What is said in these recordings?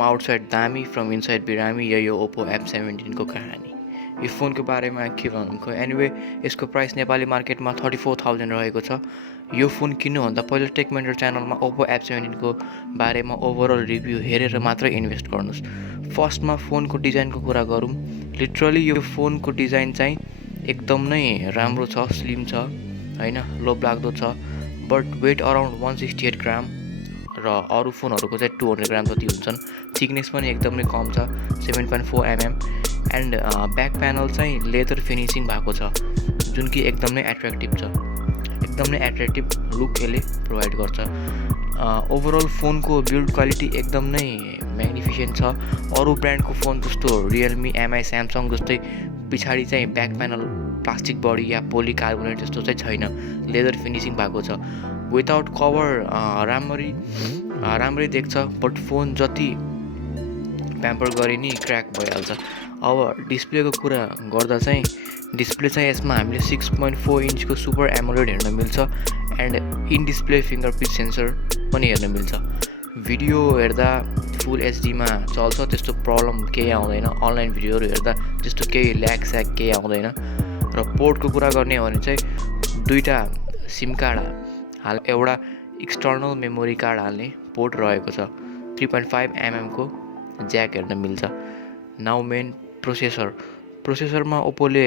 From outside दामी from inside बिरामी यो ओप्पो F17 को कहानी। यो फोनको बारेमा के भन्नुको एनिवे यसको प्राइस नेपाली मार्केटमा 34,000 रहेको छ। यो फोन किन्नुभन्दा पहिला टेकमेन्टर च्यानलमा ओप्पो F17 को बारेमा ओभरअल रिभ्यू हेरेर मात्र इन्भेस्ट गर्नुस्। फर्स्टमा फोनको डिजाइनको कुरा गरौँ। लिटरली यो फोनको डिजाइन चाहिँ एकदम नै राम्रो छ, स्लिम छ हैन, लोभलाग्दो छ। बट वेट अराउन्ड 168 ग्राम र अरू फोनहरूको चाहिँ 200 ग्राम जति हुन्छन्। थिकनेस पनि एकदमै कम छ, 7.4 mm एन्ड ब्याक प्यानल चाहिँ लेदर फिनिसिङ भएको छ, जुन कि एकदमै एट्र्याक्टिभ छ। एकदमै एट्र्याक्टिभ लुक यसले प्रोभाइड गर्छ। ओभरअल फोनको बिल्ड क्वालिटी एकदम नै म्याग्निफिसेन्ट छ। अरू ब्रान्डको फोन जस्तो रियलमी, एमआई, स्यामसङ जस्तै पछाडि चाहिँ ब्याक प्यानल प्लास्टिक बडी या पोली कार्बोनेट जस्तो चाहिँ छैन, लेदर फिनिसिङ भएको छ। विदाउट कभर राम्रै देख्छ, बट फोन जति प्याम्पर गरे नि क्र्याक भइहाल्छ। अब डिस्प्लेको कुरा गर्दा चाहिँ डिस्प्ले चाहिँ यसमा हामीले 6.4 इन्चको सुपर एमोलेड हेर्न मिल्छ and in display fingerprint sensor पनि हेर्न मिल्छ। भिडियो हेर्दा फुल एचडीमा चल्छ, त्यस्तो प्रब्लम केही आउँदैन। अनलाइन भिडियोहरू हेर्दा त्यस्तो केही ल्याग स्याग केही आउँदैन। र पोर्टको कुरा गर्ने हो भने चाहिँ दुईवटा सिम कार्ड एउटा एक्सटर्नल मेमोरी कार्ड हाल्ने पोर्ट रहेको छ। 3.5 mm को ज्याक हेर्न मिल्छ। नाउ मेन प्रोसेसरमा ओप्पोले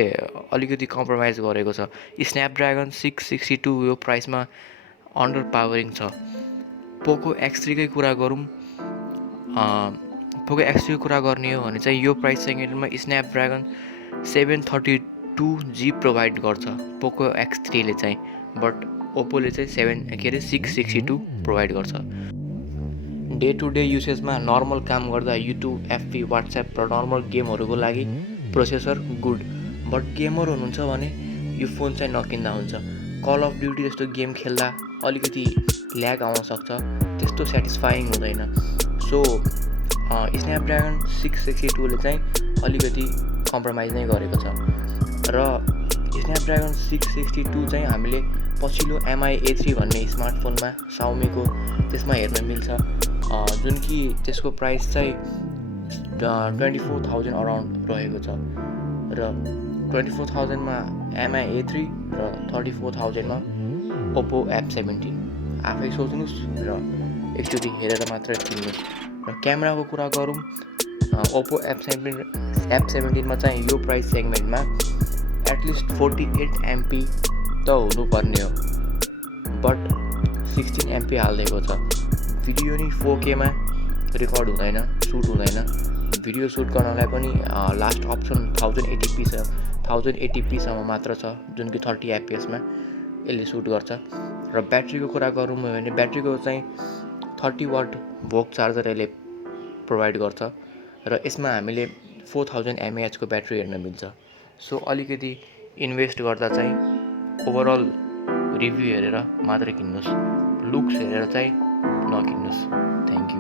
अलिकति कम्प्रोमाइज गरेको छ। स्न्यापड्रागन 662 यो प्राइसमा अन्डर पावरिङ छ। पोको X3 कै कुरा गरौँ। पोको X3 को कुरा गर्ने हो भने चाहिँ यो प्राइस सेगमेन्टमा स्न्यापड्रागन 732G प्रोभाइड गर्छ पोको X3 ले चाहिँ, बट ओप्पोले चाहिँ 662 प्रोभाइड गर्छ। डे टु डे युसेजमा नर्मल काम गर्दा युट्युब, एफबी, वाट्सएप र नर्मल गेमहरूको लागि प्रोसेसर गुड, बट गेमर हुनुहुन्छ भने यो फोन चाहिँ नकिन्दा हुन्छ। कल अफ ड्युटी जस्तो गेम खेल्दा अलिकति ल्याग आउन सक्छ, त्यस्तो सेटिस्फाइङ हुँदैन। सो स्न्यापड्रागन 662 ले चाहिँ अलिकति कम्प्रोमाइज नै गरेको छ। र स्न्यापड्रागन 662 चाहिँ हामीले पछिल्लो MI A3 भन्ने स्मार्टफोनमा साउमीको त्यसमा हेर्न मिल्छ, जुन कि त्यसको प्राइस चाहिँ 24,000 अराउन्ड रहेको छ। र 24,000 मा MI A3 र 34,000 मा ओप्पो F17। आफै सोच्नुहोस् र एकचोटि हेरेर मात्र किन्नुहोस्। र क्यामेराको कुरा गरौँ, ओप्पो F17 मा चाहिँ यो प्राइस सेगमेन्टमा एटलिस्ट 48 MP त हुनुपर्ने हो, बट 16 MP हालिदिएको छ। भिडियो नि 4K मा रेकर्ड हुँदैन, सुट हुँदैन। भिडियो सुट गर्नलाई पनि लास्ट अप्सन 1080p सम्म मात्र छ, जुन कि 30 fps मा यसले सुट गर्छ। र ब्याट्रीको कुरा गरौँ भने ब्याट्रीको चाहिँ 30 वाट भोक चार्जर यसले प्रोभाइड गर्छ र यसमा हामीले 4000 mAh को ब्याट्री हेर्न मिल्छ। सो अलिकति इन्भेस्ट गर्दा चाहिँ ओभरअल रिभ्यू हेरेर मात्रै किन्नुहोस्, लुक्स हेरेर चाहिँ नकिन्नुहोस्। Thank you.